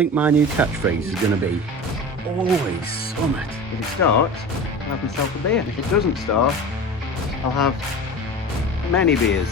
think my new catchphrase is going to be always summit. If it starts, I'll have myself a beer. If it doesn't start, I'll have many beers.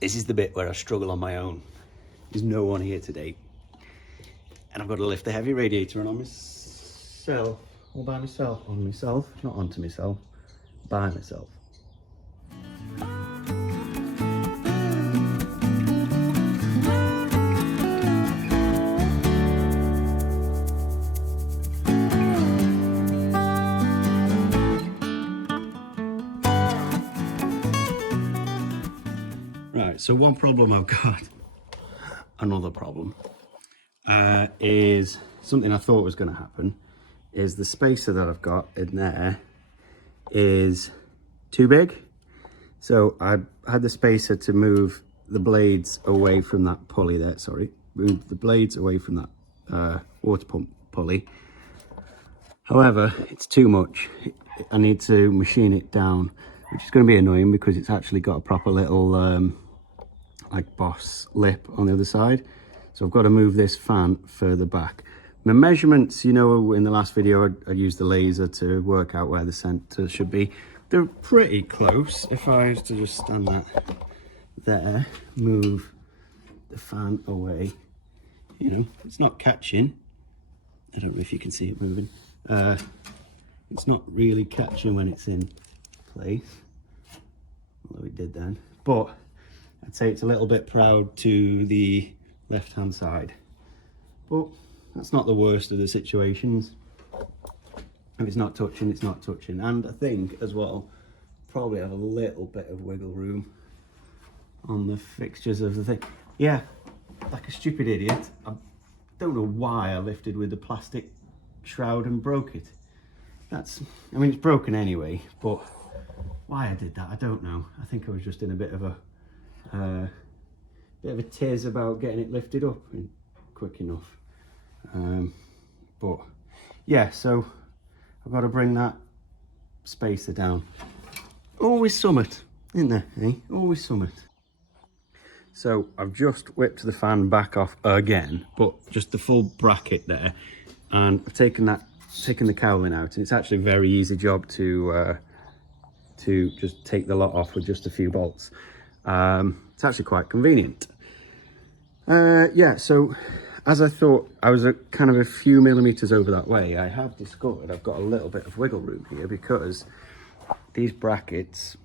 This is the bit where I struggle on my own. There's no one here today. And I've got to lift the heavy radiator on myself. All by myself. On myself. Not onto myself. By myself. Right, so one problem I've got, another problem, is something I thought was going to happen, is the spacer that I've got in there is too big. So I had the spacer to move the blades away from that pulley there, move the blades away from that water pump pulley. However, it's too much. I need to machine it down, which is going to be annoying because it's actually got a proper little like boss lip on the other side. So I've got to move this fan further back. My measurements, you know, in the last video I used the laser to work out where the center should be. They're pretty close. If I was to just stand that there, move the fan away, you know, it's not catching. I don't know if you can see it moving. It's not really catching when it's in place, although it did then. But I'd say it's a little bit proud to the left hand side, but that's not the worst of the situations. If it's not touching, it's not touching. And I think as well, probably have a little bit of wiggle room on the fixtures of the thing. Yeah, like a stupid idiot, I don't know why I lifted with the plastic shroud and broke it. I mean, it's broken anyway, but why I did that, I don't know. I think I was just in a bit of a tiz about getting it lifted up quick enough. But yeah, so I've got to bring that spacer down. Always summit, isn't there? Eh? Always summit. So I've just whipped the fan back off again, but just the full bracket there, and I've taken the cowling out, and it's actually a very easy job to just take the lot off with just a few bolts. It's actually quite convenient. Yeah, so as I thought, I was kind of a few millimeters over that way. I have discovered I've got a little bit of wiggle room here because these brackets,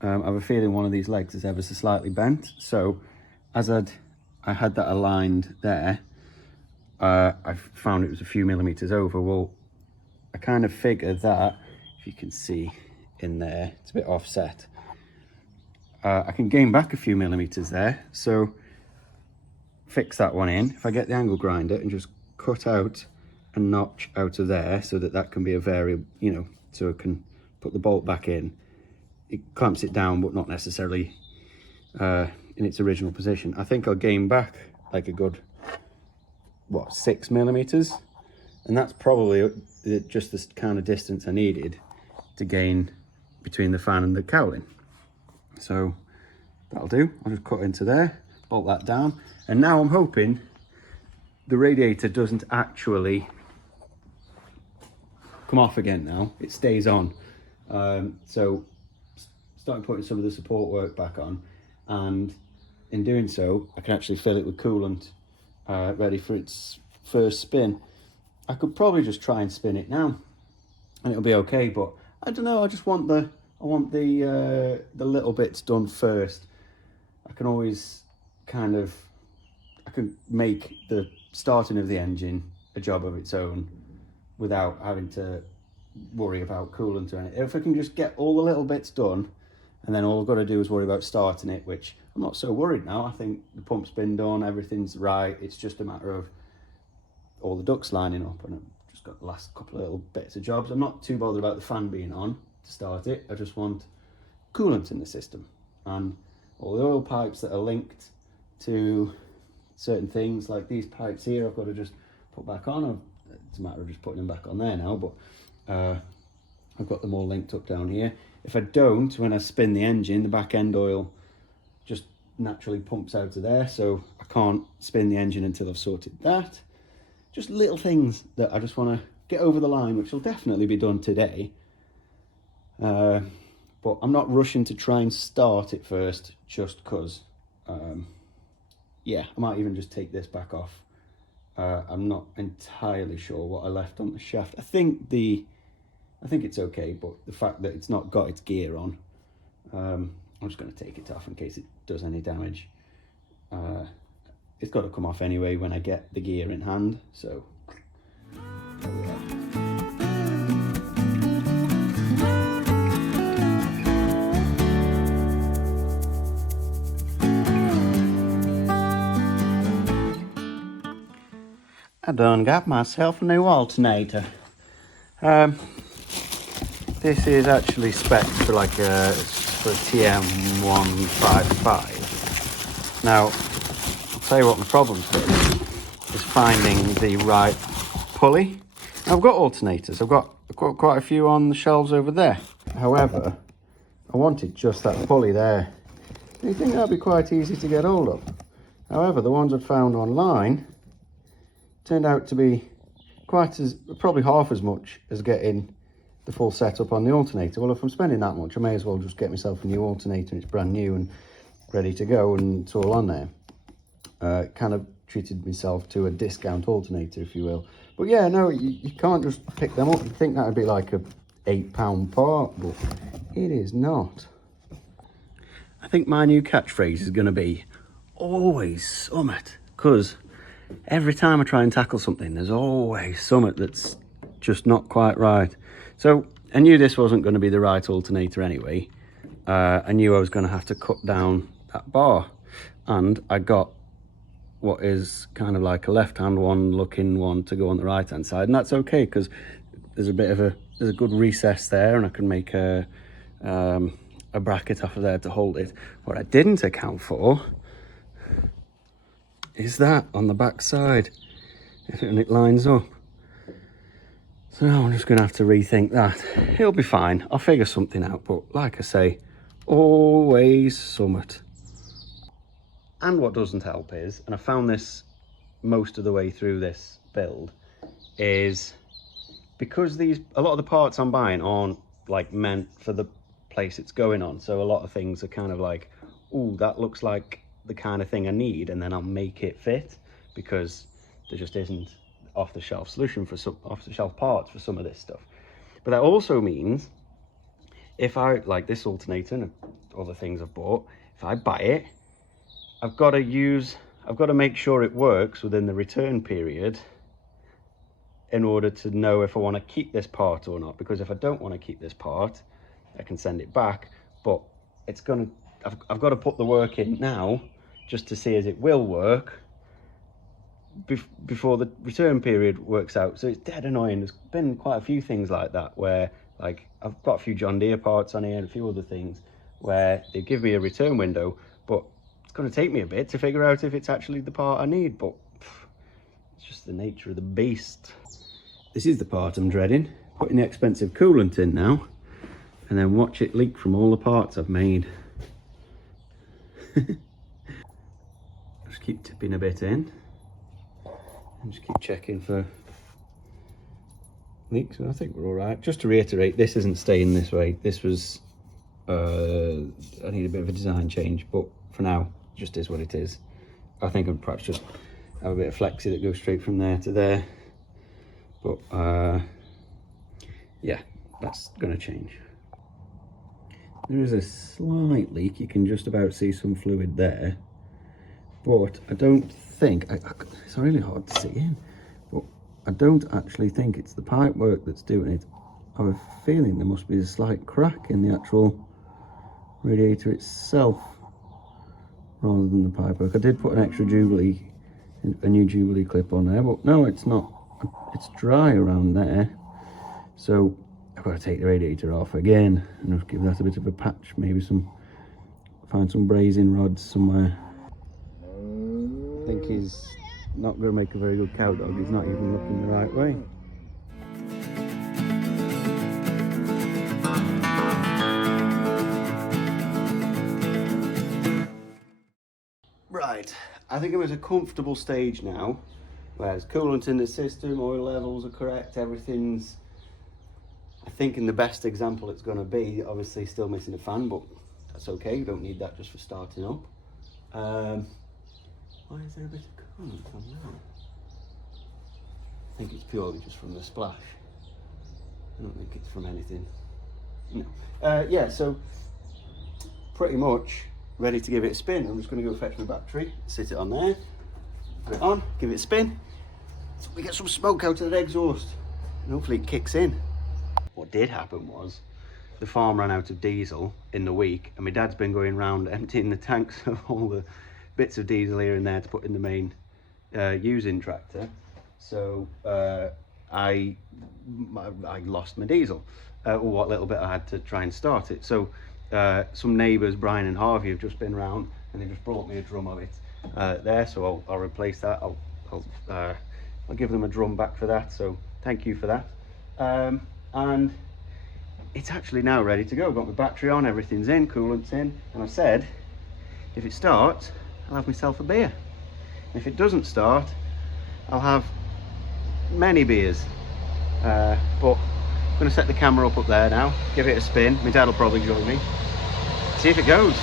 I have a feeling one of these legs is ever so slightly bent. So as I had that aligned there, I found it was a few millimeters over. Well, I kind of figured that, if you can see in there, it's a bit offset. I can gain back a few millimeters there, so fix that one in. If I get the angle grinder and just cut out a notch out of there so that can be a variable, you know, so I can put the bolt back in. It clamps it down, but not necessarily in its original position. I think I'll gain back like a good, what, 6 millimeters? And that's probably just the kind of distance I needed to gain between the fan and the cowling. So that'll do. I'll just cut into there, bolt that down, and now I'm hoping the radiator doesn't actually come off again now. It stays on. So starting putting some of the support work back on, and in doing so I can actually fill it with coolant ready for its first spin. I could probably just try and spin it now and it'll be okay, but I don't know, I just want the little bits done first. I can always I can make the starting of the engine a job of its own without having to worry about coolant or anything. If I can just get all the little bits done, and then all I've got to do is worry about starting it, which I'm not so worried now. I think the pump's been done, everything's right. It's just a matter of all the ducts lining up, and I've just got the last couple of little bits of jobs. I'm not too bothered about the fan being on to start it. I just want coolant in the system, and all the oil pipes that are linked to certain things, like these pipes here, I've got to just put back on. It's a matter of just putting them back on there now, but I've got them all linked up down here. If I don't, when I spin the engine, the back end oil just naturally pumps out of there, so I can't spin the engine until I've sorted that. Just little things that I just want to get over the line, which will definitely be done today. But I'm not rushing to try and start it first, just because, yeah, I might even just take this back off. I'm not entirely sure what I left on the shaft. I think it's okay, but the fact that it's not got its gear on, I'm just going to take it off in case it does any damage. It's got to come off anyway when I get the gear in hand, so there we are. I done got myself a new alternator. This is actually spec'd for like a TM155. Now, I'll tell you what my problem's been, is finding the right pulley. Now, I've got alternators, I've got quite a few on the shelves over there. However, I wanted just that pulley there. Do you think that'd be quite easy to get hold of? However, the ones I've found online turned out to be probably half as much as getting the full setup on the alternator. Well, if I'm spending that much, I may as well just get myself a new alternator. It's brand new and ready to go, and it's all on there. Kind of treated myself to a discount alternator, if you will. But yeah, no, you can't just pick them up. You think that would be like a £8 part, but it is not. I think my new catchphrase is going to be always summit, because every time I try and tackle something, there's always something that's just not quite right. So I knew this wasn't going to be the right alternator anyway. I knew I was going to have to cut down that bar, and I got what is kind of like a left-hand one looking one to go on the right-hand side, and that's okay because there's a good recess there, and I can make a bracket off of there to hold it. What I didn't account for is that on the back side, and it lines up. So now I'm just going to have to rethink that. It'll be fine, I'll figure something out, but like I say, always summit. And what doesn't help is, and I found this most of the way through this build, is because a lot of the parts I'm buying aren't like meant for the place it's going on, so a lot of things are kind of like, ooh, that looks like the kind of thing I need, and then I'll make it fit, because there just isn't off-the-shelf solution for some off-the-shelf parts for some of this stuff. But that also means if I like this alternator and other things I've bought, if I buy it, I've got to make sure it works within the return period in order to know if I want to keep this part or not. Because if I don't want to keep this part, I can send it back, but I've got to put the work in now just to see as it will work before the return period works out. So it's dead annoying. There's been quite a few things like that where, like, I've got a few John Deere parts on here and a few other things where they give me a return window, but it's going to take me a bit to figure out if it's actually the part I need. But it's just the nature of the beast. This is the part I'm dreading, putting the expensive coolant in now, and then watch it leak from all the parts I've made. Just keep tipping a bit in and just keep checking for leaks, and I think we're all right. Just to reiterate, this isn't staying this way. This was I need a bit of a design change, but for now it just is what it is. I think I'd perhaps just have a bit of flexi that goes straight from there to there, but yeah, that's going to change. There is a slight leak, you can just about see some fluid there, but I don't think, it's really hard to see in, but I don't actually think it's the pipe work that's doing it. I have a feeling there must be a slight crack in the actual radiator itself rather than the pipe work. I did put an extra Jubilee, a new Jubilee clip on there, but no, it's not. It's dry around there, so I've got to take the radiator off again and just give that a bit of a patch. Maybe find some brazing rods somewhere. I think he's not going to make a very good cow dog. He's not even looking the right way. Right, I think I'm at a comfortable stage now where there's coolant in the system, oil levels are correct, everything's, I think, in the best example it's going to be. Obviously still missing a fan, but that's okay, you don't need that just for starting up. Why is there a bit of coolant on that? I think it's purely just from the splash. I don't think it's from anything. No. Yeah, so pretty much ready to give it a spin. I'm just going to go fetch my battery, sit it on there, put it on, give it a spin, so we get some smoke out of the exhaust, and hopefully it kicks in. What did happen was the farm ran out of diesel in the week, and my dad's been going around emptying the tanks of all the bits of diesel here and there to put in the main using tractor. So I lost my diesel, or what little bit I had to try and start it. So some neighbours, Brian and Harvey, have just been round and they just brought me a drum of it there, so I'll replace that. I'll give them a drum back for that, so thank you for that. And it's actually now ready to go. I've got my battery on, everything's in, coolant's in, and I said if it starts I'll have myself a beer. If it doesn't start, I'll have many beers. But I'm going to set the camera up there now, give it a spin. My dad will probably join me. See if it goes.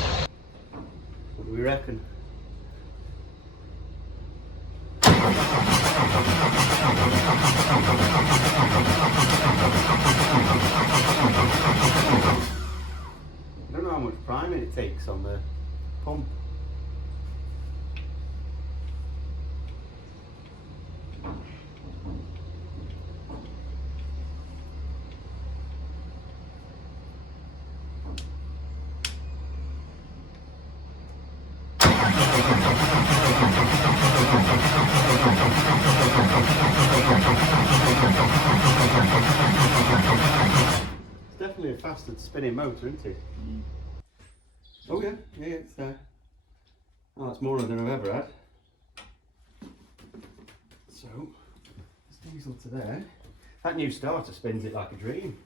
What do we reckon? I don't know how much priming it takes on the pump. It's definitely a faster spinning motor, isn't it? Mm. Oh yeah, it's there. Oh, that's more than I've ever had. So, there's diesel to there. That new starter spins it like a dream.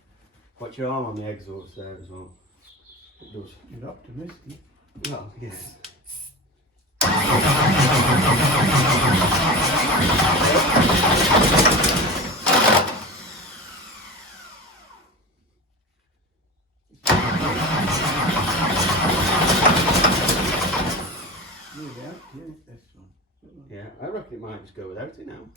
Watch your arm on the exhaust there as well. It does. You're optimistic. Well, yes. Yeah, I reckon it might just go without it now.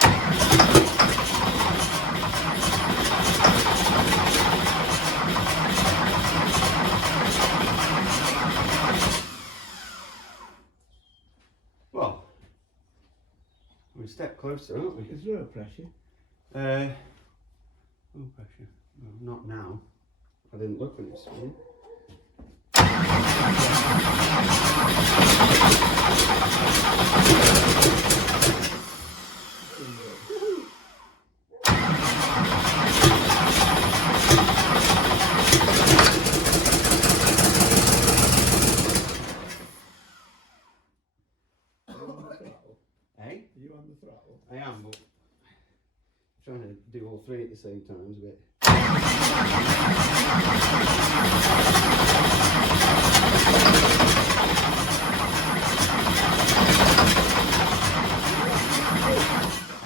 Well, we're a step closer, aren't we? Is there pressure? No pressure. No, not now. I didn't look when it was spinning. Hey? Are you on the throttle? I am, but trying to do all three at the same time is a bit.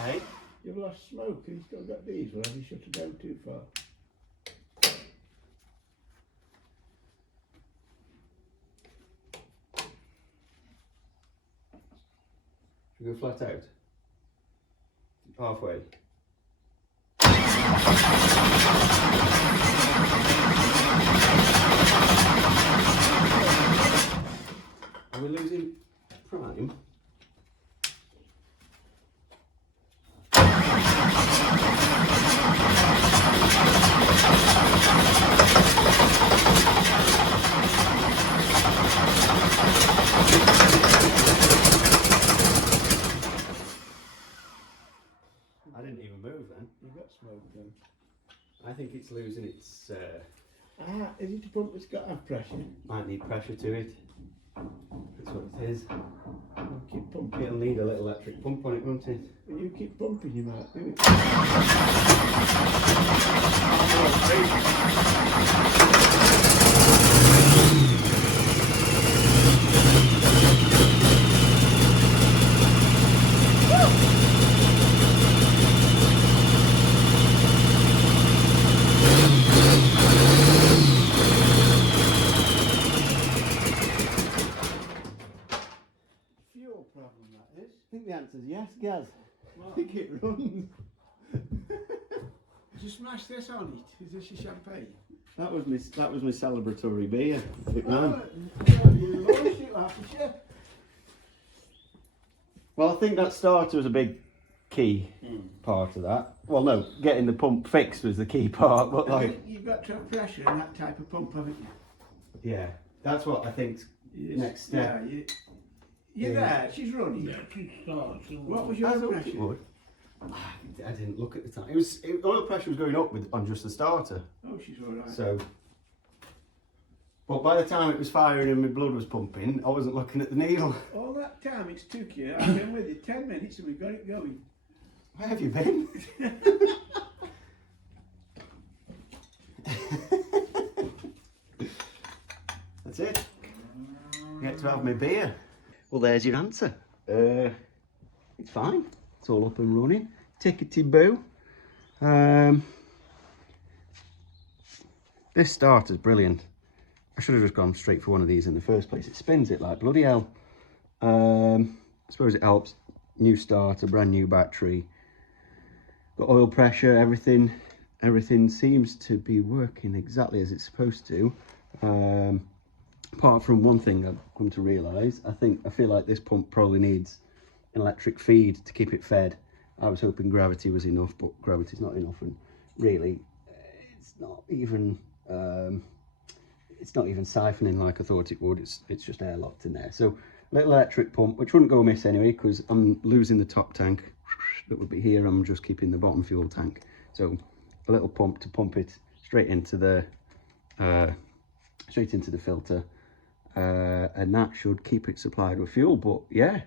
Hey? You've lost smoke and you've still got diesel. Have you shut it down too far? Should we go flat out? Halfway. Are we losing prime? smoke then? I think it's losing its. Is it a pump that's got to have pressure? Might need pressure to it. That's what it is. You keep pumping. It'll need a little electric pump on it, won't it? When you keep pumping, you might do it. Fuel problem, that is. I think the answer is yes, Gaz. Well, I think it runs. did you smash this on it? Is this your champagne? That was my celebratory beer. It ran. You lost it like a chef. Well, I think that starter was a big key part of that. Well, no, getting the pump fixed was the key part, but like... You've got to have pressure in that type of pump, haven't you? Yeah, that's what I think's Yes. next step. Yeah, you're there, she's running. Yeah, she starts. What was I your thought pressure? it would. I didn't look at the time. Oil pressure was going up on just the starter. Oh, she's alright. So, but by the time it was firing and my blood was pumping, I wasn't looking at the needle. All that time it's took you, I've been with you 10 minutes and we've got it going. Where have you been? That's it. You get to have my beer. Well, there's your answer. It's fine. It's all up and running. Tickety boo. This starter's brilliant. I should have just gone straight for one of these in the first place. It spins it like bloody hell. I suppose it helps. New starter, brand new battery. Got oil pressure, everything seems to be working exactly as it's supposed to. Apart from one thing I've come to realise, I feel like this pump probably needs an electric feed to keep it fed. I was hoping gravity was enough, but gravity's not enough, and really it's not even siphoning like I thought it would. It's just airlocked in there. So little electric pump, which wouldn't go amiss anyway, because I'm losing the top tank that would be here. I'm just keeping the bottom fuel tank. So a little pump to pump it straight into the filter, and that should keep it supplied with fuel. But yeah,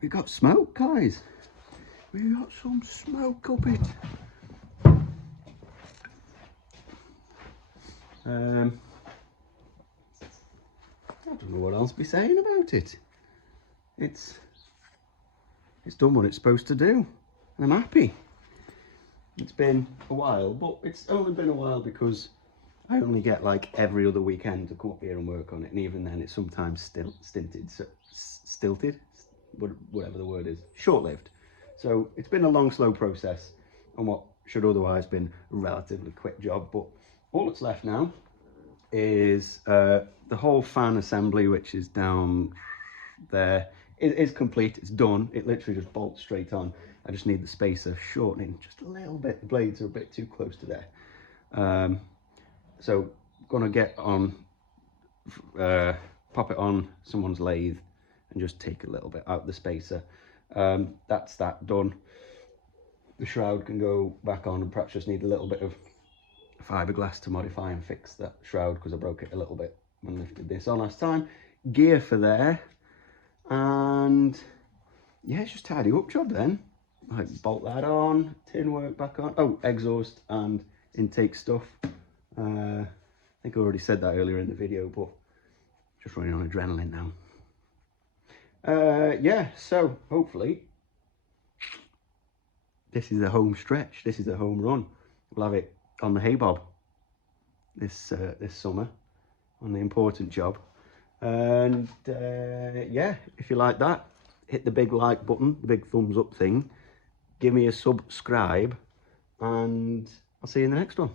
we got smoke, guys. We got some smoke up it. I don't know what else to be saying about it. It's done what it's supposed to do, and I'm happy. It's been a while, but it's only been a while because I only get like every other weekend to come up here and work on it, and even then it's sometimes stilted, whatever the word is, short-lived. So it's been a long, slow process on what should otherwise been a relatively quick job. But all that's left now is the whole fan assembly, which is down there. It is complete. It's done. It literally just bolts straight on. I just need the spacer shortening just a little bit. The blades are a bit too close to there. So gonna get on, pop it on someone's lathe and just take a little bit out the spacer. That's that done. The shroud can go back on, and perhaps just need a little bit of fiberglass to modify and fix that shroud because I broke it a little bit when I lifted this on last time. Gear for there, and yeah, it's just tidy up job then. Like bolt that on, tin work back on. Oh, exhaust and intake stuff. I think I already said that earlier in the video, but just running on adrenaline now. Yeah, so hopefully this is the home stretch. This is the home run. We'll have it on the hay bob this summer on the important job. And yeah, if you like that, hit the big like button, the big thumbs up thing. Give me a subscribe, and I'll see you in the next one.